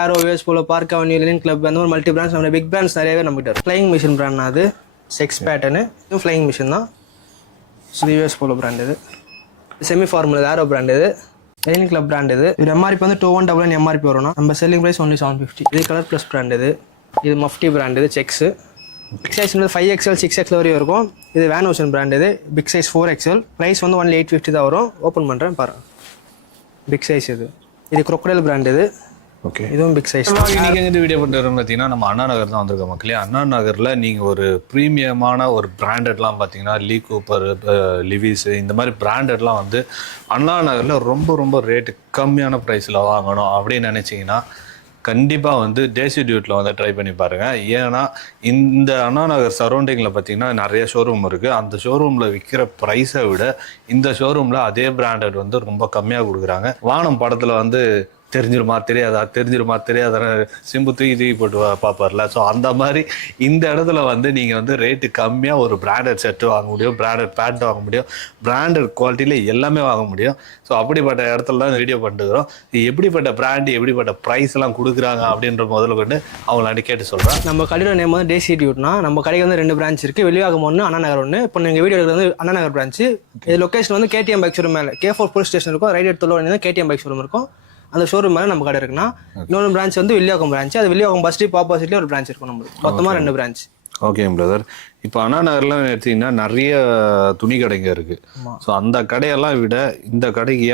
Aero, US Polo, Park Avenue, Linen Club அந்த மாதிரி multi brands நம்ம பிக் பிராண்ட்ஸ் நிறையவே நம்மகிட்ட இருக்கும். ஃப்ளைங் மிஷின் பிராண்ட் அது செக்ஸ் பேட்டர்னு, இதுவும் ஃப்ளைங் மிஷின் தான். இது யூஎஸ் போலோ பிராண்ட், இது செமி ஃபார்மல் ஏரோ பிராண்ட், இது லெனின் கிளப் பிராண்ட். இது எம்ஆர்பி வந்து 2199 எம்ஆர்பி வரும்னா நம்ம செல்லிங் ப்ரைஸ் ஒன்லி 750. இது கலர் ப்ளஸ் பிராண்ட், இது மஃப்டி பிராண்ட், இது செக்ஸ். பிக் சைஸ் வந்து 5XL 6XL வரையும் இருக்கும். இது வேன் ஓஷன் பிராண்ட், இது பிக் சைஸ் 4XL. ப்ரைஸ் வந்து ஒன்லி 850 தான் வரும். ஓப்பன் பண்ணுறேன் பாருங்கள். பிக் சைஸ் இது crocodile பிராண்ட், இது ஓகே. இதுவும் பிக் சைஸ். நீங்கள் இந்த வீடியோ பண்ணுறோம் பார்த்தீங்கன்னா நம்ம அண்ணா நகர் தான் வந்திருக்கோம் மக்களே. அண்ணா நகரில் நீங்கள் ஒரு ப்ரீமியமான ஒரு பிராண்டட்லாம் பார்த்தீங்கன்னா லீ கூப்பர், லிவிஸ் இந்த மாதிரி பிராண்டட்லாம் வந்து அண்ணா நகரில் ரொம்ப ரொம்ப ரேட்டு கம்மியான ப்ரைஸில் வாங்கணும் அப்படின்னு நினச்சிங்கன்னா கண்டிப்பாக வந்து தேசி டியூட்டில் வந்து ட்ரை பண்ணி பாருங்கள். ஏன்னா இந்த அண்ணா நகர் சரௌண்டிங்கில் பார்த்தீங்கன்னா நிறைய ஷோரூம் இருக்குது. அந்த ஷோரூமில் விற்கிற ப்ரைஸை விட இந்த ஷோரூமில் அதே பிராண்டட் வந்து ரொம்ப கம்மியாக கொடுக்குறாங்க. வானம் படத்தில் வந்து தெரிஞ்சிருமா தெரியாதான சிம்பு தூக்கி போட்டு பார்ப்பார்ல. ஸோ அந்த மாதிரி இந்த இடத்துல வந்து நீங்கள் வந்து ரேட்டு கம்மியாக ஒரு பிராண்டட் செட்டு வாங்க முடியும், பிராண்டட் பேண்ட் வாங்க முடியும், பிராண்டட் குவாலிட்டியில் எல்லாமே வாங்க முடியும். ஸோ அப்படிப்பட்ட இடத்துல தான் வீடியோ பண்ணிட்டுக்கிறோம். எப்படிப்பட்ட பிராண்டு எப்படிப்பட்ட ப்ரைஸ்லாம் கொடுக்குறாங்க அப்படின்ற முதல்ல கொண்டு அவங்களாண்டி கேட்டு சொல்கிறேன். நம்ம கடையோட நேம் வந்து தேசி டியூட்னா நம்ம கடைக்கு வந்து 2 பிரான்ச் இருக்குது. வெளியாகும் ஒன்று, அண்ணா நகர் ஒன்று. இப்போ நீங்கள் வீடியோ வந்து அண்ணா நகர் பிரான்ச்சு. இது லொக்கேஷன் வந்து KTM பைக் ஷோரூம் மேலே K4 போலீஸ் ஸ்டேஷன் இருக்கும். ரைட் எடுத்து KTM பைக் ஷோரூம் இருக்கும். அந்த ஷோரூம் மேலே நம்ம கடை இருக்குன்னா இன்னொரு பிரான்ச் வந்து வில்லியாக்கம் பிரான்ச். அது வில்லியாக்கம் பஸ் ஸ்டாப் ஆப்போசிட்லேயே ஒரு பிரான்ச் இருக்கும். நம்மளுக்கு மொத்தமாக 2 பிரான்ச். Okay brother. இப்போ அண்ணா நகர்லாம் எடுத்தீங்கன்னா நிறைய துணி கடைங்க இருக்குது. ஸோ அந்த கடையெல்லாம் விட இந்த கடைக்கு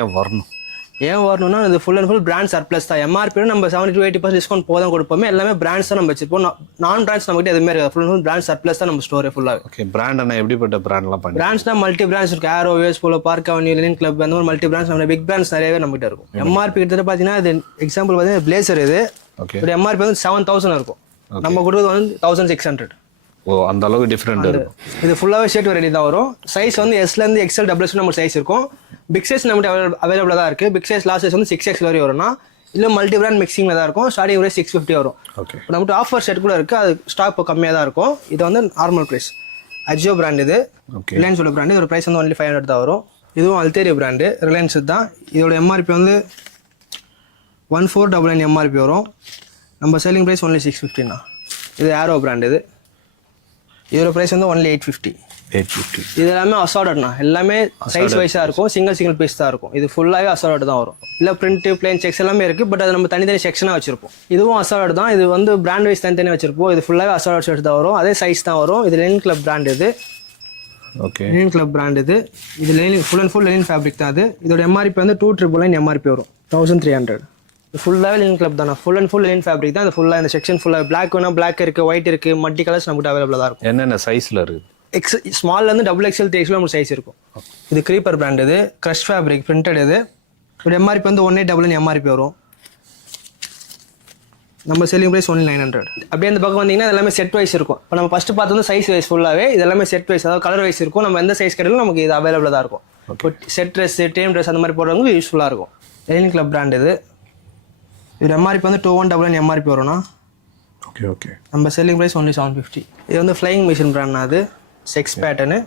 ஏன் வரணும்னா இது full and full brand surplus தான். எம்ஆர்பி நம்ம 70-80% டிஸ்கவுண்ட் போதான் கொடுப்போமே. எல்லாமே பிராண்ட்ஸ் தான் நம்ம வச்சிருப்போம். நான் பிராண்ட்ஸ் நம்மகிட்ட எதுவுமே இருக்காது. Full and full brand surplus தான் நம்ம ஸ்டோரே ஃபுல்லாக. ஓகே. பிராண்ட் எப்படிப்பட்ட பிராண்ட்லாம் பண்ணி பிராண்ட்ஸ்னா மல்டி பிராண்ட்ஸ் இருக்கு. Aero, US Polo, Park Avenue, Linen Club அந்த மாதிரி மல்டி பிராண்ட்ஸ் நம்ம பிக் பிராண்ட்ஸ் நிறையவே நம்மகிட்ட இருக்கும். எம்ஆர்பி கிட்ட பார்த்தீங்கன்னா இது எக்ஸாம்பிள் பார்த்தீங்கன்னா பிளேசர், இது எம்ஆர்பி வந்து 7000 இருக்கும். நம்ம கொடுத்தது வந்து 1600. ஓ, அந்த அளவுக்கு டிஃப்ரெண்ட் இருக்கும். இது ஃபுல்லாகவே ஷர்ட் வெரைட்டி தான் வரும். சைஸ் வந்து எஸ்லேருந்து XL XXL நம்ம சைஸ் இருக்கும். பிக் சைஸ் நம்மகிட்ட அவைலபிளாக தான் இருக்குது. பிக் சைஸ் லாஸ்ட் சைஸ் வந்து 6XL வரையும் வரும்னா இல்லை மல்டி பிராண்ட் மிக்சிங்கில் தான் இருக்கும். ஸ்டார்டிங் ப்ரைஸ் 650 வரும். ஓகே. இப்போ நம்மகிட்ட ஆஃபர் ஷர்ட் கூட இருக்குது. அது ஸ்டாக் இப்போ கம்மியாக தான் இருக்கும். இது வந்து நார்மல் ப்ரைஸ். அஜியோ பிராண்ட், இது ரிலையன்ஸோட பிராண்டு. இதோட ப்ரைஸ் வந்து ஒன்லி 500 தான் வரும். இதுவும் அல்தேரியோ பிராண்டு, ரிலையன்ஸ் தான். இதோட எம்ஆர்பி வந்து 1499 எம்ஆர்பி வரும். நம்ம செல்லிங் ப்ரைஸ் ஒன்லி 650ண்ணா. இது ஏரோ பிராண்ட், இதோட ப்ரைஸ் வந்து ஒன்லி 850. இது எல்லாமே அசார்டட்ண்ணா. எல்லாமே சைஸ் வைஸாக இருக்கும். சிங்கிள் பீஸ் தான் இருக்கும். இது ஃபுல்லாகவே அசார்ட் தான் வரும். இல்லை பிரிண்ட், பிளைன், செக்ஸ் எல்லாமே இருக்குது. பட் அது நம்ம தனித்தனி செக்ஷனாக வச்சிருப்போம். இதுவும் அசார்ட் தான். இது வந்து பிராண்ட் வைஸ் தனித்தனியாக வச்சிருப்போம். இது ஃபுல்லாகவே அசார்ட் ஷர்ட் தான் வரும். அதே சைஸ் தான் வரும். இது Linen Club brand, okay. Linen Club brand, இது linen full and full linen fabric தான். இதோட எம்ஆர்பி வந்து 2999 எம்ஆர்பி வரும். 1300. ஃபுல்லாகவே லெனின் கிளப் தானே. Full and full linen fabric தான். இது ஃபுல்லாக இந்த செக்ஷன் ஃபுல்லாக பிளாக் வேணா பிளாக் இருக்குது, ஒயிட் இருக்குது, மல்டி கலர்ஸ் நம்மகிட்ட அவைலபிளாக தான் இருக்கும். என்னென்ன சைஸில் இருக்குது? ஸ்மால்லேருந்து XXL 3XL நம்ம சைஸ் இருக்கும். இது Creeper brand, crush fabric printed. இதோட எம்ஆர்பி வந்து 1899 எம்ஆர்பி வரும். நம்ம செல்லிங் ப்ரைஸ் ஒன்லி 900. அப்படியே அந்த பக்கம் வந்தீங்கன்னா எல்லாமே செட் வைஸ் இருக்கும். இப்போ நம்ம ஃபஸ்ட்டு பார்த்து வந்து சைஸ் வைஸ் ஃபுல்லாகவே இது எல்லாமே செட் வைஸ், அதாவது கலர் வைஸ் இருக்கும். நம்ம எந்த சைஸ் கிடைக்கும் நமக்கு இது அவைலபிளாக தான் இருக்கும். இப்போ செட் ட்ரெஸ், டேம் ட்ரெஸ் அந்த மாதிரி போடுறவங்க யூஸ்ஃபுல்லாக இருக்கும். லெனின் கிளப் பிராண்ட், இது எம்ஆர்பி வந்து 2199 எம்ஆர்பி வரும்னா ஓகே. நம்ம செல்லிங் ப்ரைஸ் ஒன்லி 750. இது வந்து ஃப்ளைங் மிஷின் பிராண்ட், அது செக்ஸ் பேட்டர்னு.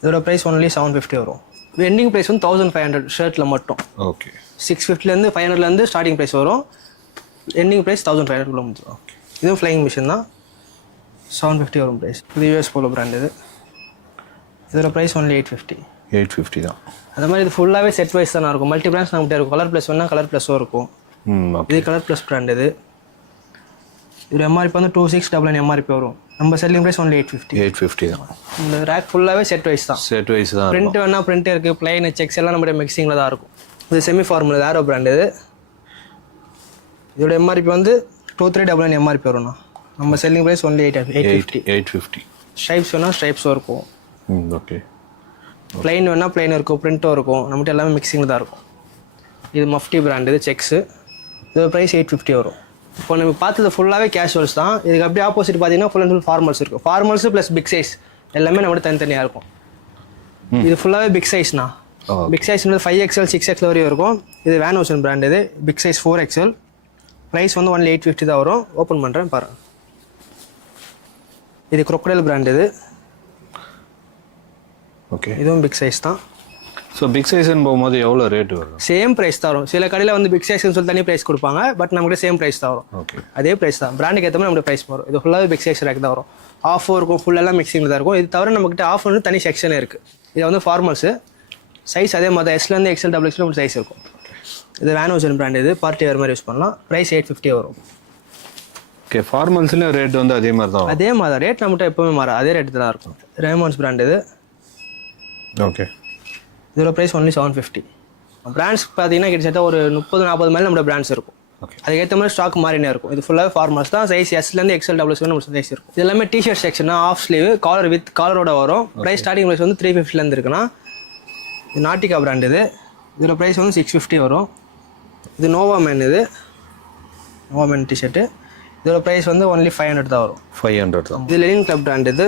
இதோட ப்ரைஸ் ஒன்லி 750 வரும். வெண்டிங் ப்ரைஸ் வந்து 1500 ஷர்ட்டில் மட்டும். ஓகே. 650லேருந்து 500லேருந்து ஸ்டார்டிங் ப்ரைஸ் வரும். எண்டிங் ப்ரைஸ் 1500 முடிஞ்சிடும். இதுவும் ஃப்ளைங் மிஷின் தான். 750 வரும் ப்ரைஸ். இது யூஎஸ் போலோ பிராண்ட், இதோட ப்ரைஸ் ஒன்லி 850 தான். அது மாதிரி இது ஃபுல்லாகவே செட் வைஸ் தான் இருக்கும். மல்டி பிராண்ட்ஸ் நம்மகிட்ட இருக்கும். கலர் ப்ளஸ் வேணால் கலர் ப்ளஸும் இருக்கும். இது கலர் ப்ளஸ் பிராண்ட், இதோட எம்ஆர்பி வந்து 2699 எம்ஆர்பி வரும். நம்ம செல்லிங் ப்ரைஸ் ஒன்லி 850 தான். இந்த ரேக் ஃபுல்லாகவே செட் வைஸ் தான். செட் வைஸ் தான். பிரிண்ட் வேணால் பிரிண்ட் இருக்குது, பிளைன், செக்ஸ் எல்லாம் நம்மளுடைய மிக்சிங்கில் தான் இருக்கும். இது செமி ஃபார்மல் ஏரோ பிராண்டு, இதோட எம்ஆர்பி வந்து 2399 எம்ஆர்பி வரும்ண்ணா. நம்ம செல்லிங் ப்ரைஸ் ஒன்லி 850. ஸ்ட்ரைப்ஸ் வேணால் ஸ்ட்ரைப்ஸும் இருக்கும். ஓகே. பிளைன் வேணால் பிளைன் இருக்கும், பிரிண்ட்டும் இருக்கும். நம்மகிட்ட எல்லாமே மிக்சிங்கில் தான் இருக்கும். இது மஃப்டி பிராண்டு, செக்ஸு. இதோட ப்ரைஸ் 850 வரும். இப்போ நம்ம பார்த்தது ஃபுல்லாகவே கேஷுவல்ஸ் தான். இதுக்கு அப்படியே ஆப்போசிட் பார்த்தீங்கன்னா ஃபுல் அண்ட் ஃபுல் ஃபார்மல்ஸ் இருக்கும். ஃபார்மல்ஸு ப்ளஸ் பிக் சைஸ் எல்லாமே நம்மகிட்ட தனித்தனியாக இருக்கும். இது ஃபுல்லாகவே பிக் சைஸ்ண்ணா. பிக் சைஸ் வந்து 5XL 6XL வரையும் இருக்கும். இது van ocean brand, big size 4XL. Price வந்து ஒன்லி 850 தான் வரும். ஓப்பன் பண்ணுறேன் பாருங்கள். இது crocodile பிராண்ட், ஓகே. இதுவும் பிக் சைஸ் தான். ஸோ பிக் சைஸ்ன்னு போகும்போது எவ்வளோ ரேட் வரும்? சேம் ப்ரைஸ் தான் வரும். சில கடையில் வந்து பிக் சைஸ்னு சொல்லி தனி ப்ரைஸ் கொடுப்பாங்க, பட் நம்மகிட்ட சேம் ப்ரைஸ் தான் வரும். ஓகே, அதே ப்ரைஸ் தான், பிராண்டுக்கு ஏற்ற மாதிரி நம்மளுக்கு ப்ரைஸ் வரும். இது ஃபுல்லாகவே பிக் சைஸ் ரேக் தான் வரும். ஆஃபும் இருக்கும், ஃபுல்லெல்லாம் மிக்சிங் தான் இருக்கும். இது தவிர நம்மகிட்ட ஆஃப் வந்து தனி செக்ஷனே இருக்குது. இது வந்து ஃபார்மல்ஸு சைஸ் அதே மாதிரி தான், எஸ்லேருந்து எக்ஸ்எல் டபுள் எக்ஸ்எல் சைஸ் இருக்கும். இது வேனோஜன் பிராண்ட், இது பார்ட்டி வேறு மாதிரி யூஸ் பண்ணலாம். ப்ரைஸ் 850 வரும். ஓகே, ஃபார்மல்ஸ்லேயும் ரேட் வந்து அதே மாதிரி தான்? அதே மாதிரி தான் ரேட், நம்மகிட்ட எப்போவுமே மாறும், அதே ரேட்டு தான் இருக்கும். ரேமான்ஸ் பிராண்ட் இது. ஓகே, இதோட ப்ரைஸ் ஒன்லி 750. பிராண்ட்ஸ் பார்த்தீங்கன்னா கிட்டத்தட்ட ஒரு 30-40 மேலே நம்மளோட பிராண்ட்ஸ் இருக்கும். ஓகே, அதுக்கேற்ற மாதிரி ஸ்டாக் மாறினே இருக்கும். இது ஃபுல்லாகவே ஃபார்மல்ஸ் தான், சைஸ் எஸ்லேருந்து எக்ஸ்எல் டபுள் எக்ஸ்எல் நம்ம சைஸ் இருக்கும். இது எல்லாமே T-shirt section, half sleeve, collar with காலரோட வரும். ப்ரைஸ் ஸ்டார்டிங் ப்ரைஸ் வந்து 350 இருக்குன்னா, இது நாட்டிகா பிராண்ட் இது. இதோட ப்ரைஸ் வந்து 650 வரும். இது நோவா மேன், இது நோவா மேன் டிஷர்ட்டு. இதோட ப்ரைஸ் வந்து ஒன்லி 500 தான் வரும். 500 தான். இது லெனின் கிளப் பிராண்ட் இது.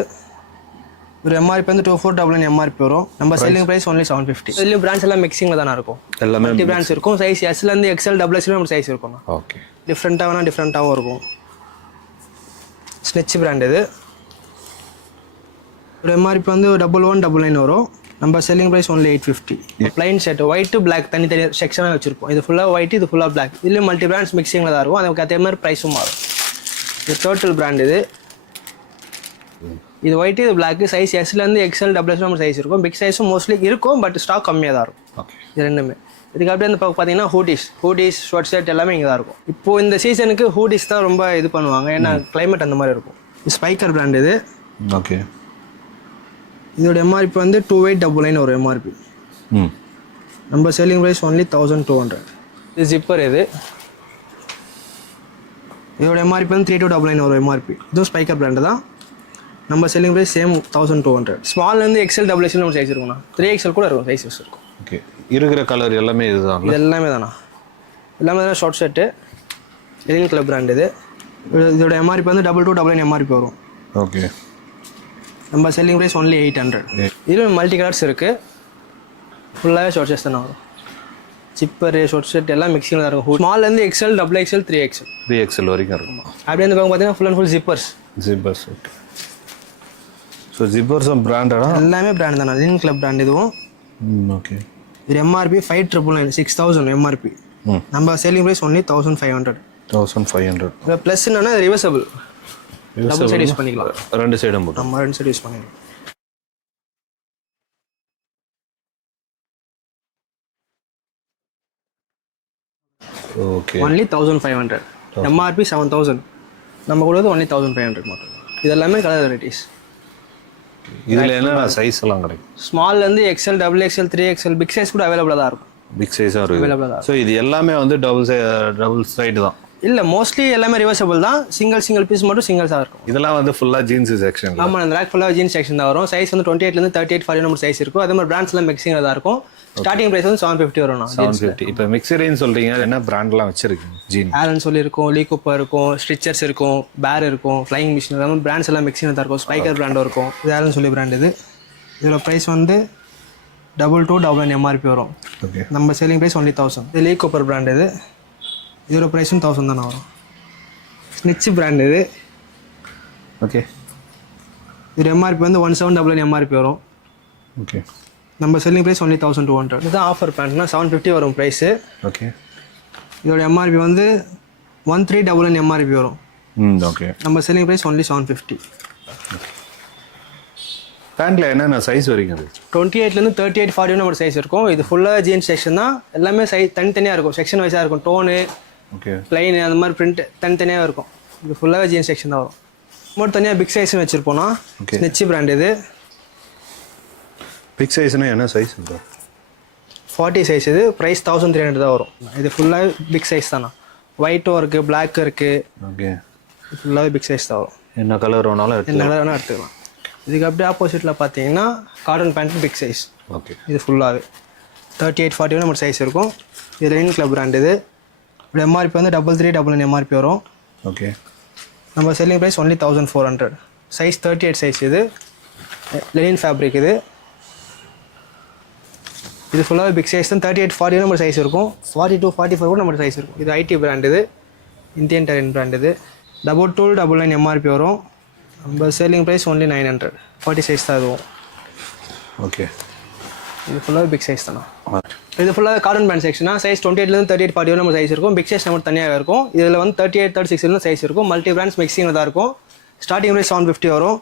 ஒரு எம்ஆர்பி வந்து 2499 எம்ஆர்பி வரும். நம்ம செல்லிங் ப்ரைஸ் ஒன்லி 750. இதுலேயும் பிராண்ட்ஸ் எல்லாம் மிக்சிங்கில் தானே இருக்கும், எல்லாமே பிராண்ட்ஸ் இருக்கும். சைஸ் எஸ்லேருந்து எக்ஸ்எல் டபுள் எக்ஸ்எல் நம்ம சைஸ் இருக்கும். ஓகே, டிஃப்ரெண்ட்டாக வேணால் டிஃப்ரெண்ட்டாகவும் இருக்கும். ஸ்னெச் பிராண்ட் இது. ஒரு எம்ஆர்பி வந்து 1199 வரும். நம்ம selling price only 850. Plain shirt white black தனித்தனி செக்ஷனாக வச்சிருப்போம். இது ஃபுல்லாக ஒயிட், இது ஃபுல்லாக பிளாக். இதுலேயும் மல்டி பிராண்ட்ஸ் மிக்சிங்கில் தான் இருக்கும். அதுக்கு அதே மாதிரி ப்ரைஸும் மாறும். இது டோட்டல் பிராண்ட் இது. இது ஒயிட், இது பிளாக். சைஸ் எஸ்லேருந்து எக்ஸ்எல் டபுள் எக்ஸ்எல் நம்ம சைஸ் இருக்கும். பிக் சைஸும் மோஸ்ட்லி இருக்கும், பட் ஸ்டாக் கம்மியாக தான் இருக்கும். ஓகே, இது ரெண்டுமே. இதுக்கு அப்படியே வந்து பார்த்தீங்கன்னா ஹூடிஸ் ஷார்ட் ஷர்ட் எல்லாமே இங்கே தான் இருக்கும். இப்போது இந்த சீசனுக்கு ஹூடிஸ் தான் ரொம்ப இது பண்ணுவாங்க, ஏன்னா கிளைமேட் அந்த மாதிரி இருக்கும். இது ஸ்பைக்கர் பிராண்ட் இது. ஓகே, இதோட எம்ஆர்பி வந்து 2899 ஒரு எம்ஆர்பி. நம்ம செல்லிங் ப்ரைஸ் ஒன்லி 1200. இது ஜிப்பர் இது. இதோட எம்ஆர்பி வந்து 3299 ஒரு எம்ஆர்பி. இதுவும் ஸ்பைக்கர் பிராண்டு தான். நம்ம செல்லிங் ப்ரைஸ் சேம் 1200. ஸ்மால்லேருந்து எக்ஸ்எல் டபுள் எக்ஸ்எல் நம்ம சைஸ் இருக்கும்ண்ணா. 3XL கூட இருக்கும் சைஸஸ் இருக்கும். ஓகே, இருக்கிற கலர் எல்லாமே இதுதான்? இது எல்லாமே தானா, எல்லாமே தான் short shirt. Lenin Club brand இது. இதோட எம்ஆர்பி வந்து 2299 எம்ஆர்பி வரும். ஓகே, நம்ம செல்லிங் ப்ரைஸ் ஒன்லி 800. இதில் மல்டி கலர்ஸ் இருக்குது. ஃபுல்லாகவே ஷார்ட் ஷர்ட்ஸ் தானே வரும். சிப்பரு ஷார்ட் ஷர்ட் எல்லாம் மிக்சிங்கில் தான் இருக்கும். ஸ்மால்லேருந்து எக்ஸ்எல் டபுள் எக்ஸ்எல் 3XL வரைக்கும் இருக்கும். அப்படியே அந்த பக்கம் பார்த்தீங்கன்னா full and full zippers. Okay, so ஜிப்பர்ஸும் பிராண்டடா? எல்லாமே பிராண்ட் தானே. லெனின் கிளப் பிராண்ட் இதுவும். ஓகே, இது எம்ஆர்பி 5999, 6000 எம்ஆர்பி. நம்ம செல்லிங் ப்ரைஸ் ஒன்லி 1500. 1500. ப்ளஸ் என்னன்னா ரிவர்சபிள், டபுள் சைடு யூஸ் பண்ணிக்கலாம். ரெண்டு சைடும் போட்டு நம்ம ரெண்டு சைடு யூஸ் பண்ணிக்கலாம். Okay, only 1500. எம்ஆர்பி 7000. நம்ம கூட ஒன்லி 1500 மட்டும். இது எல்லாமே கலர் வெரைட்டிஸ். இதில் என்னென்ன சைஸ் எல்லாம் கிடைக்கும்? ஸ்மால்லேருந்து XL double XL 3XL big size கூட அவைலபிளாக தான் இருக்கும். பிக் சைஸாக இருக்கும் அவைலபிளாக தான். ஸோ இது எல்லாமே வந்து டபுள் சைடு தான்? இல்லை, மோஸ்ட்லி எல்லாமே ரிவர்சபிள் தான். சிங்கிள் பீஸ் மட்டும் சிங்கிள்ஸாக இருக்கும். இதெல்லாம் வந்து ஃபுல்லாக ஜீன்ஸ் செக்ஷன்? ஆமாம், அந்த ரேக் ஃபுல்லாக ஜீன்ஸ் செக்ஷன் தான் வரும். சைஸ் வந்து 28லேருந்து 38 40 நம்ம சைஸ் இருக்கும். அதே மாதிரி பிராண்ட்ஸ்லாம் மிக்சிங்கில் தான் இருக்கும். ஸ்டார்டிங் ப்ரைஸ் வந்து 750 வரும். 750. இப்போ மிக்சரின்னு சொல்கிறீங்க, என்ன பிராண்ட்லாம் வச்சிருக்கீங்க? ஜீன் ஆலன் சொல்லியிருக்கும், லீ கூப்பர் இருக்கும், ஸ்ட்ரிச்சர்ஸ் இருக்கும், பேர் இருக்கும், ஃப்ளைங் மிஷின் எல்லாமே பிராண்ட்ஸ் எல்லாம் மிக்சிங்கில் தான் இருக்கும். ஸ்பைக்கர் பிராண்டும் இருக்கும். இது ஆலன் சொல்லி பிராண்ட் இது. இதோட ப்ரைஸ் வந்து 2299 எம்ஆர்பி வரும். ஓகே, நம்ம செல்லிங் ப்ரைஸ் ஒன்லி 1000. இது லீ கூப்பர் பிராண்ட் இது. இதோட ப்ரைஸும் 1000 தானே வரும். ஸ்னிட்ச் பிராண்ட் இது. ஓகே, இது எம்ஆர்பி வந்து 1799 எம்ஆர்பி வரும். ஓகே, நம்ம செல்லிங் ப்ரைஸ் ஒன்லி 1200. இதுதான் ஆஃபர் பேண்ட்னா 750 வரும் ப்ரைஸு. ஓகே, இதோட எம்ஆர்பி வந்து 1399 எம்ஆர்பி வரும். ஓகே, நம்ம செல்லிங் ப்ரைஸ் ஒன்லி 750. பேண்ட்டில் என்னென்ன சைஸ் வரைக்கும்? 28லேருந்து 38 40 நம்ம சைஸ் இருக்கும். இது ஃபுல்லாக ஜீன்ஸ் செக்ஷன் தான். எல்லாமே சைஸ் தனித்தனியாக இருக்கும், செக்ஷன் வைஸாக இருக்கும். டோனு, ஓகே, ப்ளைன் அந்த மாதிரி பிரிண்ட் தனித்தனியாக இருக்கும். இது ஃபுல்லாகவே ஜீன்ஸ் செக்ஷன் தான் வரும். மட்டும் தனியாக பிக் சைஸ்னு வச்சுருப்போம்னா ஸ்னெச் பிராண்ட் இது. பிக் சைஸ்னா என்ன சைஸ்? 40 சைஸ். இது ப்ரைஸ் 1300 தான் வரும். இது ஃபுல்லாக பிக் சைஸ் தானே. ஒயிட்டும் இருக்குது, பிளாக்கும் இருக்குது. ஓகே, ஃபுல்லாகவே பிக் சைஸ் தான் வரும். என்ன கலர் வேணாலும் என்ன கலர் வேணால் எடுத்துக்கலாம். இதுக்கு அப்படியே ஆப்போசிட்டில் பார்த்தீங்கன்னா cotton pant big size. Okay, இது ஃபுல்லாகவே 38 40 நம்ம சைஸ் இருக்கும். இது லெனின் கிளப் பிராண்ட் இது. இப்படி எம்ஆர்பி வந்து 3399 எம்ஆர்பி வரும். ஓகே, நம்ம selling price only 1400. Size 38 size. இது லெனின் ஃபேப்ரிக் இது. இது ஃபுல்லாகவே பிக் சைஸ் தான். 38 40 நம்ம சைஸ் இருக்கும். 42 44 கூட நம்ம சைஸ் இருக்கும். இது ஐடி பிராண்ட் இது. இந்தியன் டெரின் பிராண்ட் இது. 2299 எம்ஆர்பி வரும். நம்ம செல்லிங் ப்ரைஸ் ஒன்லி 900. 40 சைஸ் தான் இதுவும். ஓகே, இது ஃபுல்லாகவே பிக் சைஸ் தானே. இது ஃபுல்லாக கார்டன் பேண்ட் செக்ஷனா சைஸ் 28 38 40 நம்ம சைஸ் இருக்கும். பிக் சைஸ் நம்ம தனியாக இருக்கும். இதில் வந்து 38 36 சைஸ் இருக்கும். மல்டி பிராண்ட்ஸ் மிக்சிங்கில் தான் இருக்கும். ஸ்டார்டிங் ப்ரைஸ் 750 வரும்.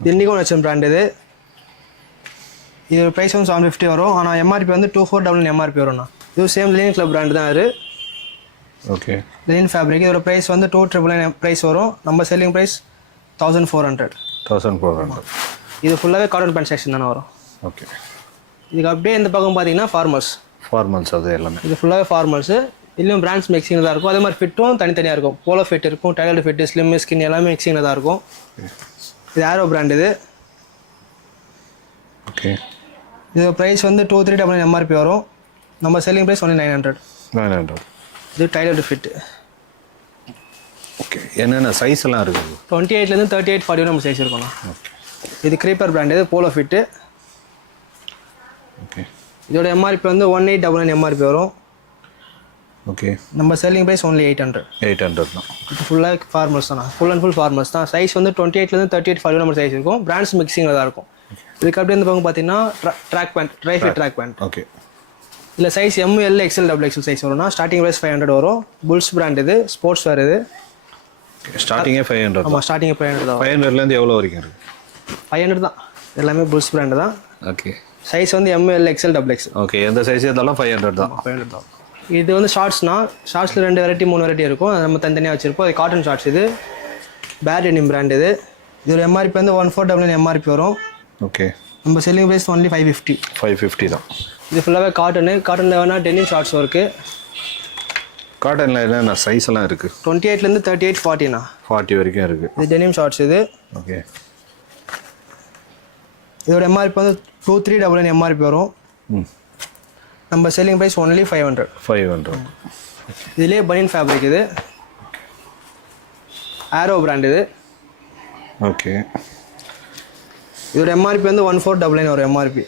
இது இண்டிகோ நெச்சன் பிராண்ட் இது ப்ரைஸ் வந்து 750 வரும். ஆனால் எம்ஆர்பி வந்து 2499 எம்ஆர்பி வரும்ண்ணா. இது சேம் லினின் கிளப் பிராண்ட் தான் இது. ஓகே. லினின் ஃபேப்ரிக் இதோட ப்ரைஸ் வந்து 2999 ப்ரைஸ் வரும். நம்ம செல்லிங் ப்ரைஸ் 1400. இது ஃபுல்லாகவே கார்டன் பேண்ட் செக்ஷன் தானே வரும். ஓகே. இதுக்கு அப்படியே இந்த பக்கம் பார்த்தீங்கன்னா ஃபார்மல்ஸ் அது எல்லாமே. இது ஃபுல்லாகவே ஃபார்மல்ஸு. இதுலேயும் பிராண்ட்ஸ் மிக்சிங்கில் தான் இருக்கும். அதே மாதிரி ஃபிட்டும் தனித்தனியாக இருக்கும். போலோ ஃபிட் இருக்கும், டைலர்டு ஃபிட், ஸ்லிம் ஸ்கின் எல்லாமே மிக்சிங்கில் தான் இருக்கும். இது ஆரோ பிராண்ட் இது. ஓகே. இது ப்ரைஸ் வந்து 2399 எம்ஆர்பி வரும். நம்ம செல்லிங் ப்ரைஸ் ஒன்லி 900. இது டைலர்டு ஃபிட். ஓகே. என்னென்ன சைஸ் எல்லாம் இருக்குது? 28 38 40 நம்ம சைஸ் இருக்கணும். இது க்ரீப்பர் பிராண்ட் இது போலோ ஃபிட்டு. ஓகே. இதோட எம்ஆர்பி வந்து 1899 எம்ஆர்பி வரும். ஓகே. நம்ம செல்லிங் ப்ரைஸ் ஒன்லி 800 தான். இது ஃபுல்லாக ஃபார்மல்ஸ் தான். ஃபுல் அண்ட் ஃபுல் ஃபார்மல்ஸ் தான். சைஸ் வந்து 28 38 40 நம்ம சைஸ் இருக்கும். பிராண்ட்ஸ் மிக்சிங்கில் தான் இருக்கும். இதுக்கு அப்படியே இந்த பக்கம் பார்த்தீங்கன்னா track pant, dry fit track pant. Okay. இல்லை size M L XL XL size வரும்னா ஸ்டார்டிங் ப்ரைஸ் 500 வரும். புல்ஸ் பிராண்ட் இது, ஸ்போர்ட்ஸ் வேர் இது. ஸ்டார்டிங்கே 500. ஆமாம், ஸ்டார்டிங் 500 தான். 500லேருந்து எவ்வளோ வரைக்கும் இருக்குது? 500 தான். எல்லாமே புல்ஸ் பிராண்டு தான். ஓகே. சைஸ் வந்து எம்எல் XL XL. ஓகே. எந்த சைஸ் இருந்தாலும் 500 தான். 500 தான். இது வந்து ஷார்ட்ஸில் 2 வெரைட்டி 3 வெரைட்டி இருக்கும். அது நம்ம தனித்தனியாக வச்சுருப்போம். அது காட்டன் ஷார்ட்ஸ் இது. பேட் டெனிம் பிராண்ட் இது. இதோட எம்ஆர்பி வந்து 1499 எம்ஆர்பி வரும். ஓகே. நம்ம செல்லிங் ப்ரைஸ் ஒன்லி 550 தான். இது ஃபுல்லாகவே காட்டனில் வேணால் டெனிம் ஷார்ட்ஸ் இருக்குது. காட்டனில் என்னென்ன சைஸ் எல்லாம் இருக்குது? 28 38 40ண்ணா. 40 வரைக்கும் இருக்குது. இது டெனிம் ஷார்ட்ஸ் இது. ஓகே. இதோட எம்ஆர்பி வந்து 2399 எம்ஆர்பி வரும். நம்ம செல்லிங் ப்ரைஸ் ஒன்லி 500. இதுலேயே பனியன் ஃபேப்ரிக் இது. ஆரோ பிராண்ட் இது. ஓகே. இதோட எம்ஆர்பி வந்து 1499 வரும் எம்ஆர்பி.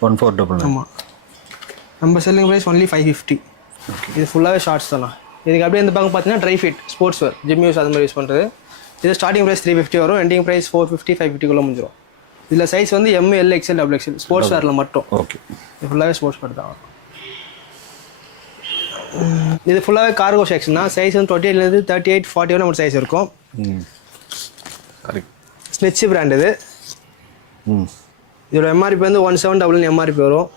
1499. ஆமாம். நம்ம செல்லிங் ப்ரைஸ் ஒன்லி 550. இது ஃபுல்லாகவே ஷார்ட்ஸ் தானே. இதுக்கு அப்படியே இந்த பக்கம் பார்த்தீங்கன்னா dry fit sports wear, gym use அது மாதிரி யூஸ் பண்ணுறது. இது ஸ்டார்டிங் ப்ரைஸ் 350 வரும். எண்டிங் ப்ரைஸ் 450 550 முடிஞ்சிடும். இதில் சைஸ் வந்து எம்எல் XL XL ஸ்போர்ட்ஸ் வேரில் மட்டும். ஓகே. இது ஃபுல்லாகவே ஸ்போர்ட்ஸ் வேர் தான். இது ஃபுல்லாகவே கார்கோ செக்ஷன் தான். சைஸ் வந்து 28 38 40 நம்ம சைஸ் இருக்கும். ஸ்னிட்ச் பிராண்ட் இது. இதோட எம்ஆர்பி வந்து 1799 எம்ஆர்பி வரும்.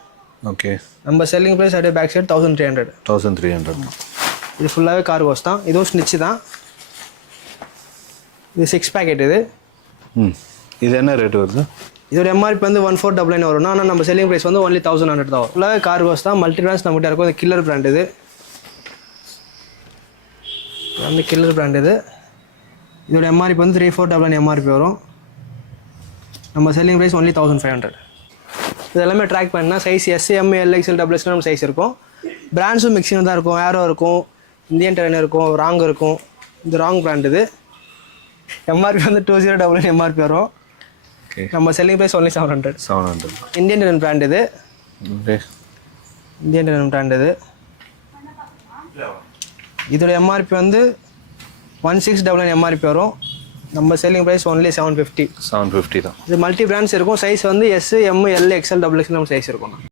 ஓகே. நம்ம செல்லிங் ப்ரைஸ் அப்படியே பேக் சைடு 1300. இது ஃபுல்லாகவே கார்கோஸ் தான். இதுவும் ஸ்னிட்ச் தான். இது 6 பேக்கெட் இது. இது என்ன ரேட் வருது? இதோட எம்ஆர்பி வந்து 1499 வரும்னா, ஆனால் நம்ம செல்லிங் ப்ரைஸ் வந்து ஒன்லி 1100 தான் வரும். ஃபுல்லாகவே கார்கோஸ் தான். மல்டி பிராண்ட்ஸ் நம்மகிட்ட இருக்கும். இது கில்லர் பிராண்ட் இது. வந்து கில்லர் பிராண்ட் இது. இதோட எம்ஆர்பி வந்து 3499 எம்ஆர்பி வரும். நம்ம செல்லிங் ப்ரைஸ் ஒன்லி 1500. இது எல்லாமே ட்ராக் பண்ணால் சைஸ் SML XL XL நம்ம சைஸ் இருக்கும். பிராண்ட்ஸும் மிக்சிங் தான் இருக்கும். ஆரோ இருக்கும், இந்தியன் டெரெயின் இருக்கும், ராங் இருக்கும். இது ராங் பிராண்ட் இது. எம்ஆர்பி வந்து 2099 எம்ஆர்பி வரும். நம்ம selling price only 700. Indian Terrain brand இது. இதோட எம்ஆர்பி வந்து 1699 எம்ஆர்பி வரும். நம்ம செல்லிங் ப்ரைஸ் ஒன்லி 750 தான். இது மல்டி பிராண்ட்ஸ் இருக்கும். சைஸ் வந்து S M L XL XL நம்ம சைஸ் இருக்கும்.